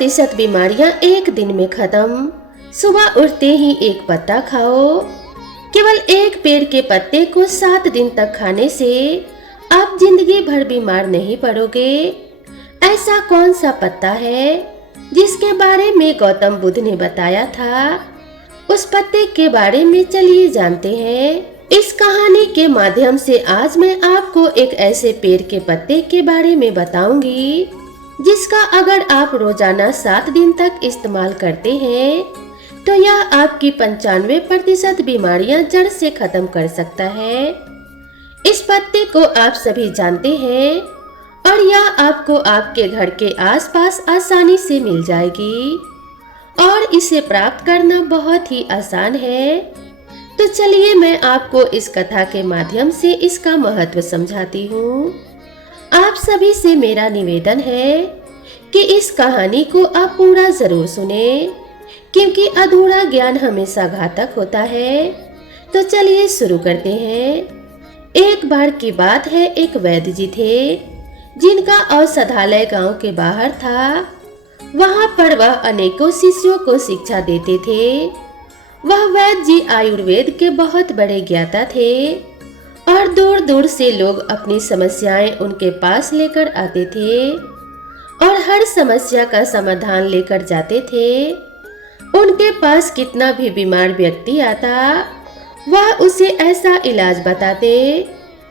90% बीमारियां एक दिन में खत्म। सुबह उठते ही एक पत्ता खाओ। केवल एक पेड़ के पत्ते को 7 दिन तक खाने से आप जिंदगी भर बीमार नहीं पड़ोगे। ऐसा कौन सा पत्ता है जिसके बारे में गौतम बुद्ध ने बताया था? उस पत्ते के बारे में चलिए जानते हैं। इस कहानी के माध्यम से आज मैं आपको एक ऐसे पेड़ के पत्ते के बारे में बताऊंगी जिसका अगर आप रोजाना 7 दिन तक इस्तेमाल करते हैं तो यह आपकी 95% बीमारियां जड़ से खत्म कर सकता है। इस पत्ते को आप सभी जानते हैं और यह आपको आपके घर के आसपास आसानी से मिल जाएगी और इसे प्राप्त करना बहुत ही आसान है। तो चलिए मैं आपको इस कथा के माध्यम से इसका महत्व समझाती हूँ। आप सभी से मेरा निवेदन है कि इस कहानी को आप पूरा जरूर सुने, क्योंकि अधूरा ज्ञान हमेशा घातक होता है। तो चलिए शुरू करते हैं। एक बार की बात है, एक वैद्य जी थे जिनका औषधालय गांव के बाहर था। वहां पर वह अनेकों शिष्यों को शिक्षा देते थे। वह वैद्य जी आयुर्वेद के बहुत बड़े ज्ञाता थे और दूर दूर से लोग अपनी समस्याएं उनके पास लेकर आते थे और हर समस्या का समाधान लेकर जाते थे। उनके पास कितना भी बीमार व्यक्ति आता, वह उसे ऐसा इलाज बताते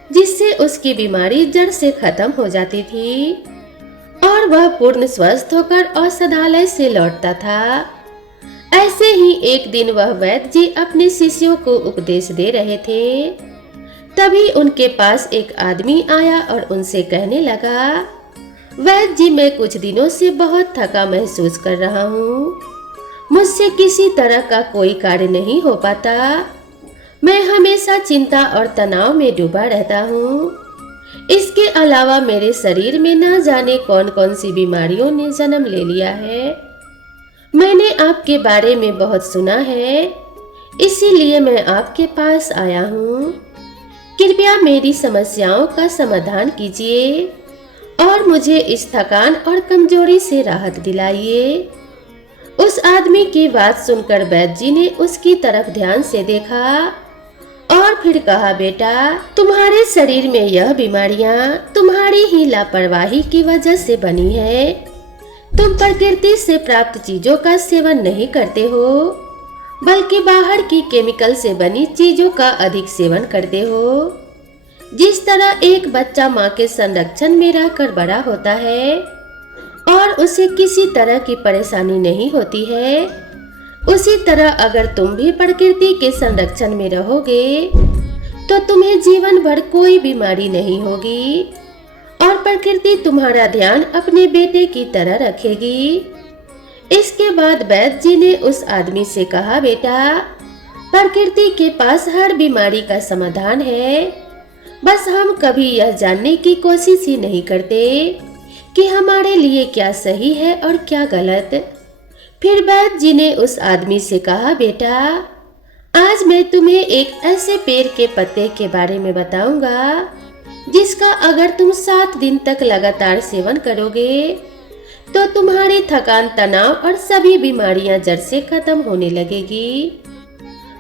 जिससे उसकी बीमारी जड़ से खत्म हो जाती थी और वह पूर्ण स्वस्थ होकर औषधालय से लौटता था। ऐसे ही एक दिन वह वैद्य जी अपने शिष्यों को उपदेश दे रहे थे। तभी उनके पास एक आदमी आया और उनसे कहने लगा, वैद्य जी, मैं कुछ दिनों से बहुत थका महसूस कर रहा हूँ। मुझसे किसी तरह का कोई कार्य नहीं हो पाता। मैं हमेशा चिंता और तनाव में डूबा रहता हूँ। इसके अलावा मेरे शरीर में ना जाने कौन कौन सी बीमारियों ने जन्म ले लिया है। मैंने आपके बारे में बहुत सुना है, इसीलिए मैं आपके पास आया हूँ। कृपया मेरी समस्याओं का समाधान कीजिए और मुझे इस थकान और कमजोरी से राहत दिलाइए। उस आदमी की बात सुनकर वैद्य जी ने उसकी तरफ ध्यान से देखा और फिर कहा, बेटा, तुम्हारे शरीर में यह बीमारियां तुम्हारी ही लापरवाही की वजह से बनी है। तुम प्रकृति से प्राप्त चीजों का सेवन नहीं करते हो, बल्कि बाहर की केमिकल से बनी चीजों का अधिक सेवन करते हो। जिस तरह एक बच्चा माँ के संरक्षण में रहकर बड़ा होता है और उसे किसी तरह की परेशानी नहीं होती है, उसी तरह अगर तुम भी प्रकृति के संरक्षण में रहोगे तो तुम्हें जीवन भर कोई बीमारी नहीं होगी और प्रकृति तुम्हारा ध्यान अपने बेटे की तरह रखेगी। इसके बाद वैद्य जी ने उस आदमी से कहा, बेटा, प्रकृति के पास हर बीमारी का समाधान है, बस हम कभी यह जानने की कोशिश ही नहीं करते कि हमारे लिए क्या सही है और क्या गलत। फिर वैद्य जी ने उस आदमी से कहा, बेटा, आज मैं तुम्हें एक ऐसे पेड़ के पत्ते के बारे में बताऊंगा जिसका अगर तुम 7 दिन तक लगातार सेवन करोगे तो तुम्हारी थकान, तनाव और सभी बीमारियां जड़ से खत्म होने लगेगी।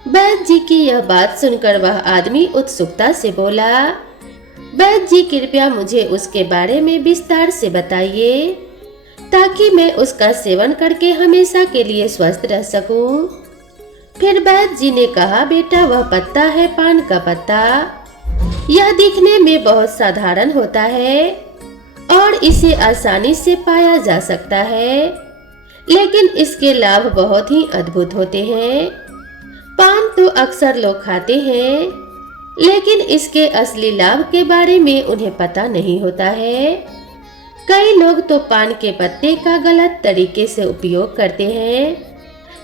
वैद्य जी की यह बात सुनकर वह आदमी उत्सुकता से बोला, वैद्य जी, कृपया मुझे उसके बारे में विस्तार से बताइए ताकि मैं उसका सेवन करके हमेशा के लिए स्वस्थ रह सकूं। फिर वैद्य जी ने कहा, बेटा, वह पत्ता है पान का पत्ता। यह दिखने में बहुत साधारण होता है और इसे आसानी से पाया जा सकता है, लेकिन इसके लाभ बहुत ही अद्भुत होते हैं। पान तो अक्सर लोग खाते हैं, लेकिन इसके असली लाभ के बारे में उन्हें पता नहीं होता है। कई लोग तो पान के पत्ते का गलत तरीके से उपयोग करते हैं,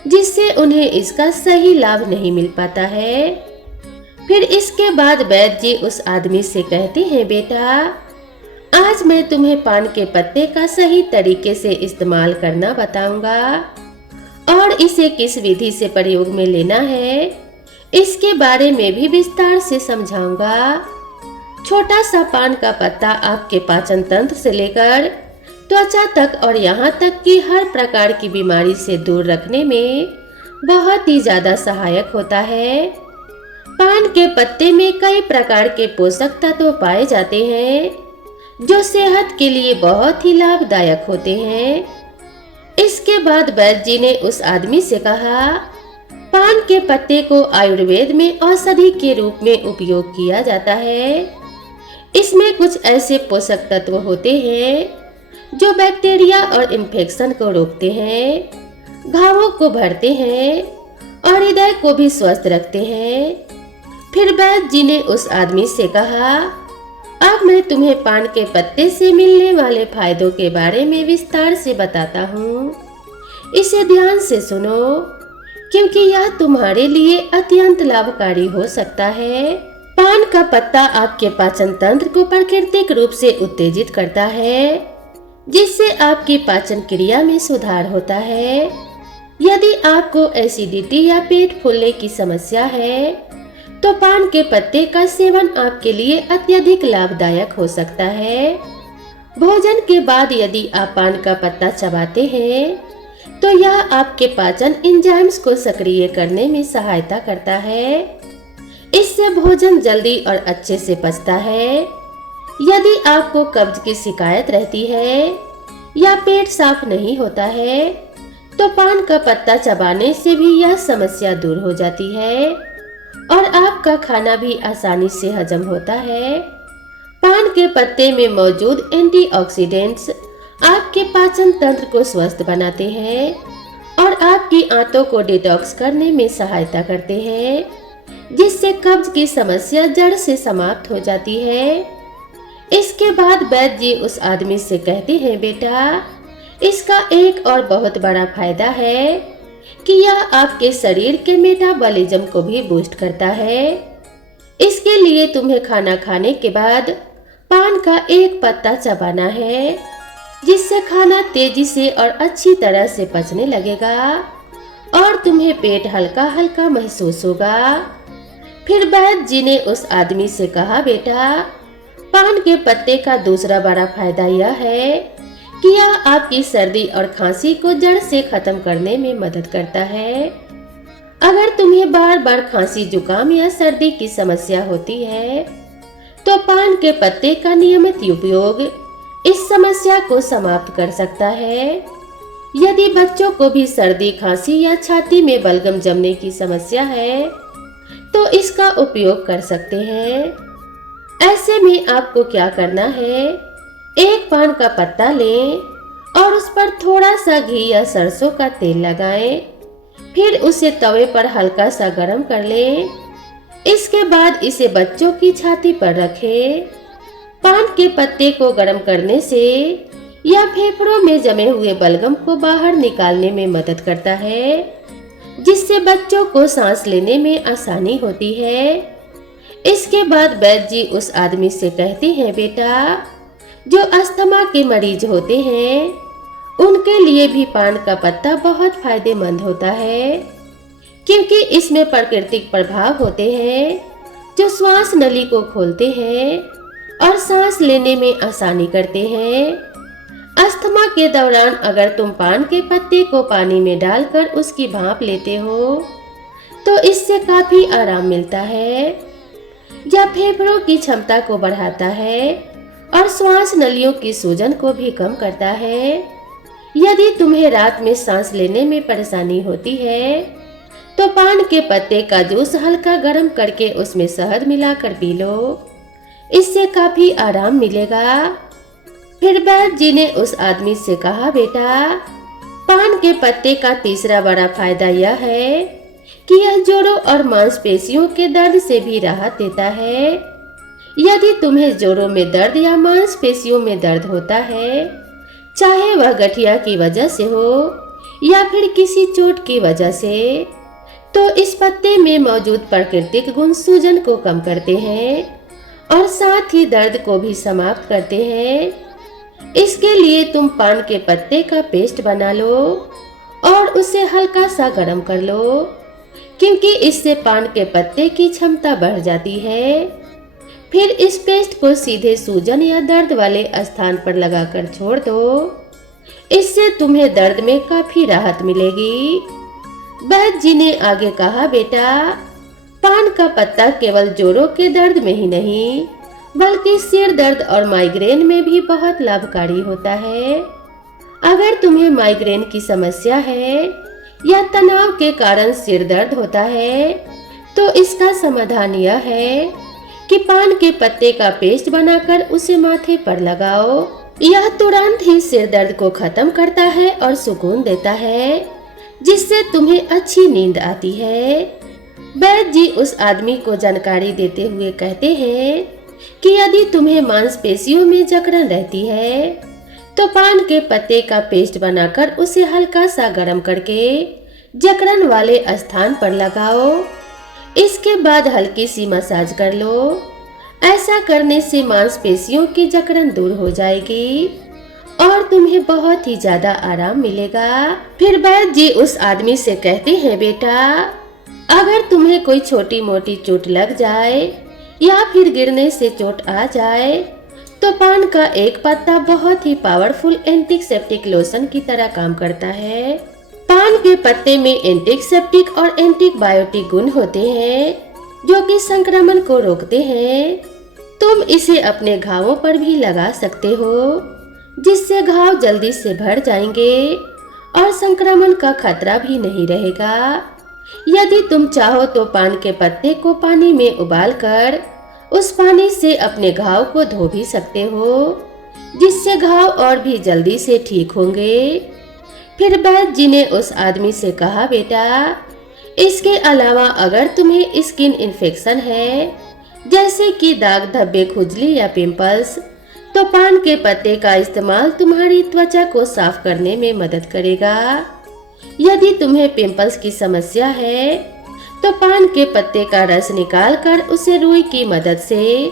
जिससे उन्हें इसका सही लाभ नहीं मिल पाता है। फिर इसके बाद वैद्य जी उस आदमी से कहते हैं, बेटा, आज मैं तुम्हें पान के पत्ते का सही तरीके से इस्तेमाल करना बताऊंगा और इसे किस विधि से प्रयोग में लेना है इसके बारे में भी विस्तार से समझाऊंगा। छोटा सा पान का पत्ता आपके पाचन तंत्र से लेकर त्वचा तक और यहाँ तक कि हर प्रकार की बीमारी से दूर रखने में बहुत ही ज्यादा सहायक होता है। पान के पत्ते में कई प्रकार के पोषक तत्व पाए जाते हैं जो सेहत के लिए बहुत ही लाभदायक होते हैं। इसके बाद वैद्य जी ने उस आदमी से कहा, पान के पत्ते को आयुर्वेद में औषधि के रूप में उपयोग किया जाता है। इसमें कुछ ऐसे पोषक तत्व होते हैं जो बैक्टीरिया और इन्फेक्शन को रोकते हैं, घावों को भरते हैं और हृदय को भी स्वस्थ रखते हैं। फिर वैद्य जी ने उस आदमी से कहा, अब मैं तुम्हें पान के पत्ते से मिलने वाले फायदों के बारे में विस्तार से बताता हूँ। इसे ध्यान से सुनो क्योंकि यह तुम्हारे लिए अत्यंत लाभकारी हो सकता है। पान का पत्ता आपके पाचन तंत्र को प्राकृतिक रूप से उत्तेजित करता है, जिससे आपकी पाचन क्रिया में सुधार होता है। यदि आपको एसिडिटी या पेट फूलने की समस्या है तो पान के पत्ते का सेवन आपके लिए अत्यधिक लाभदायक हो सकता है। भोजन के बाद यदि आप पान का पत्ता चबाते हैं तो यह आपके पाचन एंजाइम्स को सक्रिय करने में सहायता करता है। इससे भोजन जल्दी और अच्छे से पचता है। यदि आपको कब्ज की शिकायत रहती है या पेट साफ नहीं होता है तो पान का पत्ता चबाने से भी यह समस्या दूर हो जाती है और आपका खाना भी आसानी से हजम होता है। पान के पत्ते में मौजूद एंटीऑक्सीडेंट्स आपके पाचन तंत्र को स्वस्थ बनाते हैं और आपकी आंतों को डिटॉक्स करने में सहायता करते हैं, जिससे कब्ज की समस्या जड़ से समाप्त हो जाती है। इसके बाद वैद्य जी उस आदमी से कहते हैं, बेटा, इसका एक और बहुत बड़ा फायदा है कि यह आपके शरीर के मेटाबॉलिज्म को भी बूस्ट करता है। इसके लिए तुम्हें खाना खाने के बाद पान का एक पत्ता चबाना है, जिससे खाना तेजी से और अच्छी तरह से पचने लगेगा और तुम्हें पेट हल्का हल्का महसूस होगा। फिर वैद्य जी ने उस आदमी से कहा, बेटा, पान के पत्ते का दूसरा बड़ा फायदा यह है कि यह आपकी सर्दी और खांसी को जड़ से खत्म करने में मदद करता है। अगर तुम्हें बार बार खांसी, जुकाम या सर्दी की समस्या होती है तो पान के पत्ते का नियमित उपयोग इस समस्या को समाप्त कर सकता है। यदि बच्चों को भी सर्दी, खांसी या छाती में बलगम जमने की समस्या है तो इसका उपयोग कर सकते हैं। ऐसे में आपको क्या करना है, एक पान का पत्ता लें और उस पर थोड़ा सा घी या सरसों का तेल लगाएं। फिर उसे तवे पर हल्का सा गरम कर लें। इसके बाद इसे बच्चों की छाती पर रखें। पान के पत्ते को गरम करने से यह फेफड़ों में जमे हुए बलगम को बाहर निकालने में मदद करता है, जिससे बच्चों को सांस लेने में आसानी होती है। इसके बाद वैद्य जी उस आदमी से कहते हैं, बेटा, जो अस्थमा के मरीज होते हैं उनके लिए भी पान का पत्ता बहुत फायदेमंद होता है, क्योंकि इसमें प्राकृतिक प्रभाव होते हैं जो श्वास नली को खोलते हैं और सांस लेने में आसानी करते हैं। अस्थमा के दौरान अगर तुम पान के पत्ते को पानी में डालकर उसकी भाप लेते हो तो इससे काफी आराम मिलता है। यह फेफड़ों की क्षमता को बढ़ाता है और श्वास नलियों की सूजन को भी कम करता है। यदि तुम्हें रात में सांस लेने में परेशानी होती है तो पान के पत्ते का जूस हल्का गर्म करके उसमें शहद मिलाकर पी लो, इससे काफी आराम मिलेगा। फिर वैद्य जी ने उस आदमी से कहा, बेटा, पान के पत्ते का तीसरा बड़ा फायदा यह है कि यह जोड़ों और मांसपेशियों के दर्द से भी राहत देता है। यदि तुम्हें जोड़ों में दर्द या मांसपेशियों में दर्द होता है, चाहे वह गठिया की वजह से हो या फिर किसी चोट की वजह से, तो इस पत्ते में मौजूद प्राकृतिक गुण सूजन को कम करते हैं और साथ ही दर्द को भी समाप्त करते हैं। इसके लिए तुम पान के पत्ते का पेस्ट बना लो और उसे हल्का सा गर्म कर लो, क्योंकि इससे पान के पत्ते की क्षमता बढ़ जाती है। फिर इस पेस्ट को सीधे सूजन या दर्द वाले स्थान पर लगाकर छोड़ दो। इससे तुम्हें दर्द में काफी राहत मिलेगी। वैद्य जी ने आगे कहा, बेटा, पान का पत्ता केवल जोड़ों के दर्द में ही नहीं बल्कि सिर दर्द और माइग्रेन में भी बहुत लाभकारी होता है। अगर तुम्हें माइग्रेन की समस्या है या तनाव के कारण सिर दर्द होता है तो इसका समाधान यह है कि पान के पत्ते का पेस्ट बनाकर उसे माथे पर लगाओ। यह तुरंत ही सिर दर्द को खत्म करता है और सुकून देता है, जिससे तुम्हें अच्छी नींद आती है। वैद्य जी उस आदमी को जानकारी देते हुए कहते हैं कि यदि तुम्हें मांसपेशियों में जकड़न रहती है तो पान के पत्ते का पेस्ट बनाकर उसे हल्का सा गर्म करके जकड़न वाले स्थान पर लगाओ। इसके बाद हल्की सी मसाज कर लो। ऐसा करने से मांसपेशियों की जकड़न दूर हो जाएगी और तुम्हें बहुत ही ज्यादा आराम मिलेगा। फिर वैद्य जी उस आदमी से कहते हैं, बेटा, अगर तुम्हें कोई छोटी मोटी चोट लग जाए या फिर गिरने से चोट आ जाए तो पान का एक पत्ता बहुत ही पावरफुल एंटीसेप्टिक लोशन की तरह काम करता है। पान के पत्ते में एंटीसेप्टिक और एंटीबायोटिक गुण होते हैं जो कि संक्रमण को रोकते हैं। तुम इसे अपने घावों पर भी लगा सकते हो, जिससे घाव जल्दी से भर जाएंगे और संक्रमण का खतरा भी नहीं रहेगा। यदि तुम चाहो तो पान के पत्ते को पानी में उबालकर उस पानी से अपने घाव को धो भी सकते हो, जिससे घाव और भी जल्दी से ठीक होंगे। फिर वैद्य जी ने उस आदमी से कहा, बेटा, इसके अलावा अगर तुम्हें स्किन इन्फेक्शन है, जैसे कि दाग धब्बे, खुजली या पिंपल्स, तो पान के पत्ते का इस्तेमाल तुम्हारी त्वचा को साफ करने में मदद करेगा। यदि तुम्हें पिंपल्स की समस्या है तो पान के पत्ते का रस निकालकर उसे रुई की मदद से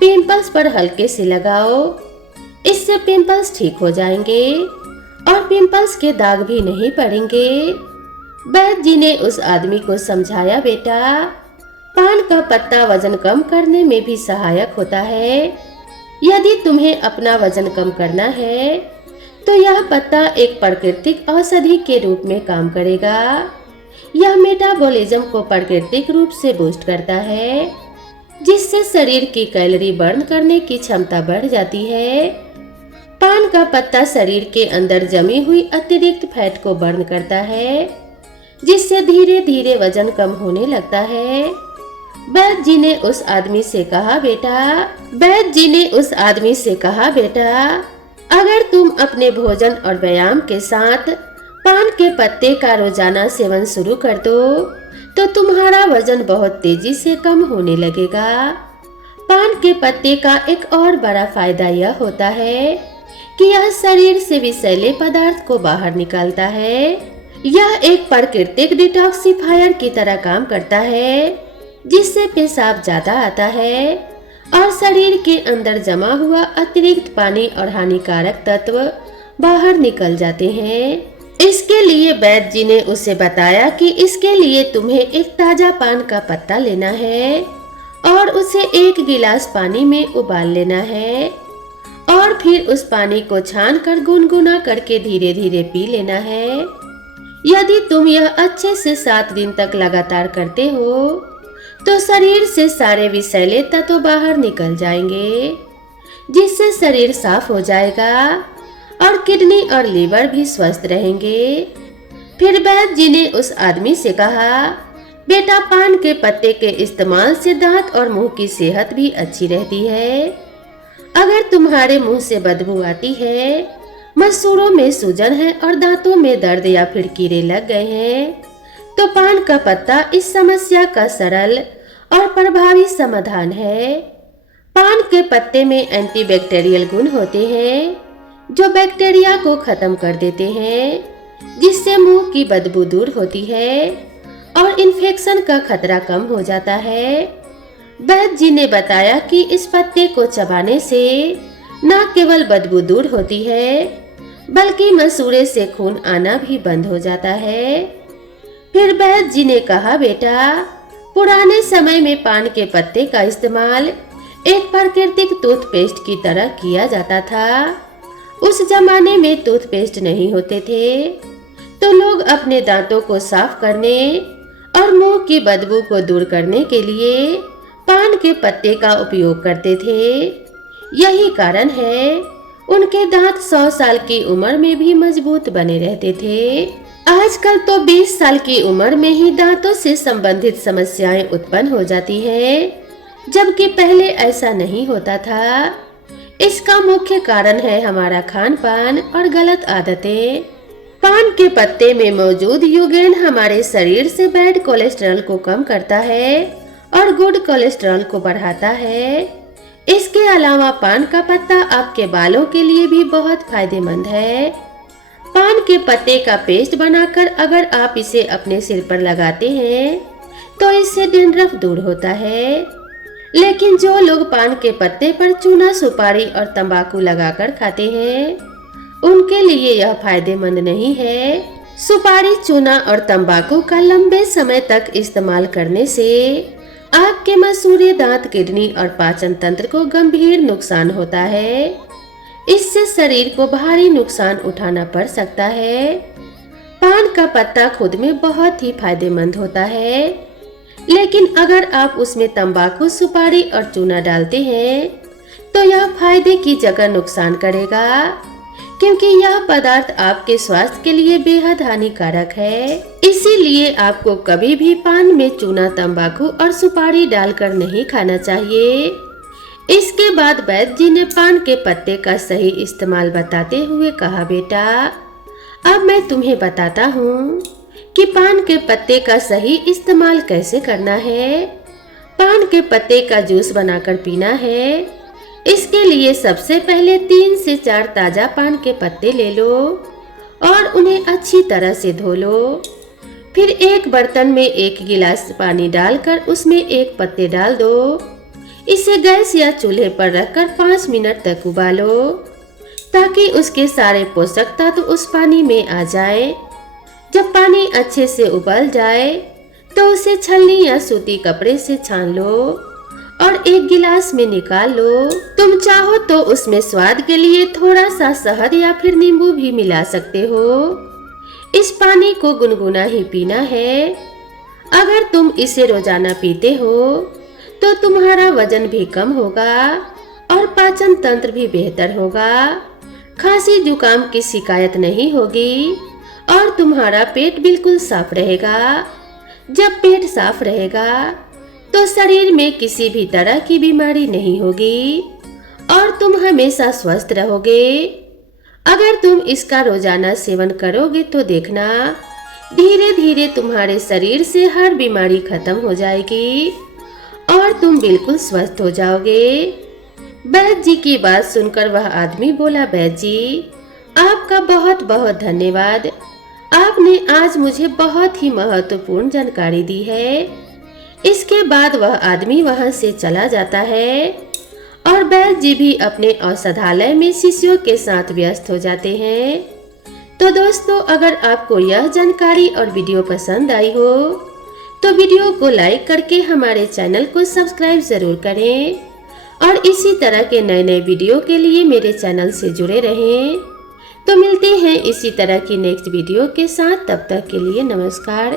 पिंपल्स पर हल्के से लगाओ। इससे पिंपल्स ठीक हो जाएंगे और पिंपल्स के दाग भी नहीं पड़ेंगे। वैद्य जी ने उस आदमी को समझाया, बेटा, पान का पत्ता वजन कम करने में भी सहायक होता है। यदि तुम्हें अपना वजन कम करना है तो यह पत्ता एक प्राकृतिक औषधि के रूप में काम करेगा। यह मेटाबॉलिज्म को प्राकृतिक रूप से बूस्ट करता है, जिससे शरीर की कैलोरी बर्न करने की क्षमता बढ़ जाती है। पान का पत्ता शरीर के अंदर जमी हुई अतिरिक्त फैट को बर्न करता है, जिससे धीरे धीरे वजन कम होने लगता है। वैद्य जी ने उस आदमी से कहा, बेटा, अगर तुम अपने भोजन और व्यायाम के साथ पान के पत्ते का रोजाना सेवन शुरू कर दो तो तुम्हारा वजन बहुत तेजी से कम होने लगेगा। पान के पत्ते का एक और बड़ा फायदा यह होता है कि यह शरीर से विषैले पदार्थ को बाहर निकालता है। यह एक प्राकृतिक डिटॉक्सिफायर की तरह काम करता है, जिससे पेशाब ज्यादा आता है और शरीर के अंदर जमा हुआ अतिरिक्त पानी और हानिकारक तत्व बाहर निकल जाते हैं। इसके लिए वैद्य जी ने उसे बताया कि इसके लिए तुम्हें एक ताजा पान का पत्ता लेना है और उसे 1 गिलास पानी में उबाल लेना है और फिर उस पानी को छानकर गुनगुना करके धीरे धीरे पी लेना है। यदि तुम यह अच्छे से 7 दिन तक लगातार करते हो तो शरीर से सारे विषैले तत्व बाहर निकल जाएंगे, जिससे शरीर साफ हो जाएगा और किडनी और लीवर भी स्वस्थ रहेंगे। फिर वैद्य जी ने उस आदमी से कहा, बेटा, पान के पत्ते के इस्तेमाल से दांत और मुंह की सेहत भी अच्छी रहती है। अगर तुम्हारे मुंह से बदबू आती है, मसूड़ों में सूजन है और दांतों में दर्द या फिर कीड़े लग गए हैं, तो पान का पत्ता इस समस्या का सरल और प्रभावी समाधान है। पान के पत्ते में एंटीबैक्टीरियल गुण होते हैं जो बैक्टीरिया को खत्म कर देते हैं, जिससे मुंह की बदबू दूर होती है और इन्फेक्शन का खतरा कम हो जाता है। वैद्य जी ने बताया कि इस पत्ते को चबाने से न केवल बदबू दूर होती है बल्कि मसूड़े से खून आना भी बंद हो जाता है। फिर वैद्य जी ने कहा, बेटा, पुराने समय में पान के पत्ते का इस्तेमाल एक प्राकृतिक टूथपेस्ट की तरह किया जाता था। उस जमाने में टूथपेस्ट नहीं होते थे, तो लोग अपने दांतों को साफ करने और मुंह की बदबू को दूर करने के लिए पान के पत्ते का उपयोग करते थे। यही कारण है उनके दांत 100 साल की उम्र में भी मजबूत बने रहते थे। आजकल तो 20 साल की उम्र में ही दांतों से संबंधित समस्याएं उत्पन्न हो जाती हैं, जबकि पहले ऐसा नहीं होता था। इसका मुख्य कारण है हमारा खान पान और गलत आदतें। पान के पत्ते में मौजूद यूगेन हमारे शरीर से बैड कोलेस्ट्रॉल को कम करता है और गुड कोलेस्ट्रॉल को बढ़ाता है। इसके अलावा पान का पत्ता आपके बालों के लिए भी बहुत फायदेमंद है। पान के पत्ते का पेस्ट बनाकर अगर आप इसे अपने सिर पर लगाते हैं तो इससे डैंड्रफ दूर होता है। लेकिन जो लोग पान के पत्ते पर चूना, सुपारी और तंबाकू लगाकर खाते हैं, उनके लिए यह फायदेमंद नहीं है। सुपारी, चूना और तंबाकू का लंबे समय तक इस्तेमाल करने से आपके मसूड़े, दांत, किडनी और पाचन तंत्र को गंभीर नुकसान होता है। इससे शरीर को भारी नुकसान उठाना पड़ सकता है। पान का पत्ता खुद में बहुत ही फायदेमंद होता है, लेकिन अगर आप उसमें तंबाकू, सुपारी और चूना डालते हैं तो यह फायदे की जगह नुकसान करेगा, क्योंकि यह पदार्थ आपके स्वास्थ्य के लिए बेहद हानिकारक है। इसीलिए आपको कभी भी पान में चूना, तंबाकू और सुपारी डालकर नहीं खाना चाहिए। इसके बाद वैद्य जी ने पान के पत्ते का सही इस्तेमाल बताते हुए कहा, बेटा अब मैं तुम्हें बताता हूँ कि पान के पत्ते का सही इस्तेमाल कैसे करना है। पान के पत्ते का जूस बनाकर पीना है। इसके लिए सबसे पहले 3 से 4 ताजा पान के पत्ते ले लो और उन्हें अच्छी तरह से धो लो। फिर एक बर्तन में 1 गिलास पानी डालकर उसमें 1 पत्ते डाल दो। इसे गैस या चूल्हे पर रखकर 5 मिनट तक उबालो, ताकि उसके सारे पोषक तत्व उस पानी में आ जाए। जब पानी अच्छे से उबल जाए तो उसे छलनी या सूती कपड़े से छान लो और 1 गिलास में निकाल लो। तुम चाहो तो उसमें स्वाद के लिए थोड़ा सा शहद या फिर नींबू भी मिला सकते हो। इस पानी को गुनगुना ही पीना है। अगर तुम इसे रोजाना पीते हो तो तुम्हारा वजन भी कम होगा और पाचन तंत्र भी बेहतर होगा। खांसी, जुकाम की शिकायत नहीं होगी और तुम्हारा पेट बिल्कुल साफ रहेगा। जब पेट साफ रहेगा तो शरीर में किसी भी तरह की बीमारी नहीं होगी और तुम हमेशा स्वस्थ रहोगे। अगर तुम इसका रोजाना सेवन करोगे तो देखना धीरे धीरे तुम्हारे शरीर से हर बीमारी खत्म हो जाएगी और तुम बिल्कुल स्वस्थ हो जाओगे। वैद्य जी की बात सुनकर वह आदमी बोला, वैद्य जी आपका बहुत बहुत धन्यवाद। आपने आज मुझे बहुत ही महत्वपूर्ण जानकारी दी है। इसके बाद वह आदमी वहां से चला जाता है और वैद्य जी भी अपने औषधालय में शिष्यों के साथ व्यस्त हो जाते हैं। तो दोस्तों, अगर आपको यह जानकारी और वीडियो पसंद आई हो तो वीडियो को लाइक करके हमारे चैनल को सब्सक्राइब जरूर करें और इसी तरह के नए नए वीडियो के लिए मेरे चैनल से जुड़े रहें। तो मिलते हैं इसी तरह की नेक्स्ट वीडियो के साथ। तब तक के लिए नमस्कार।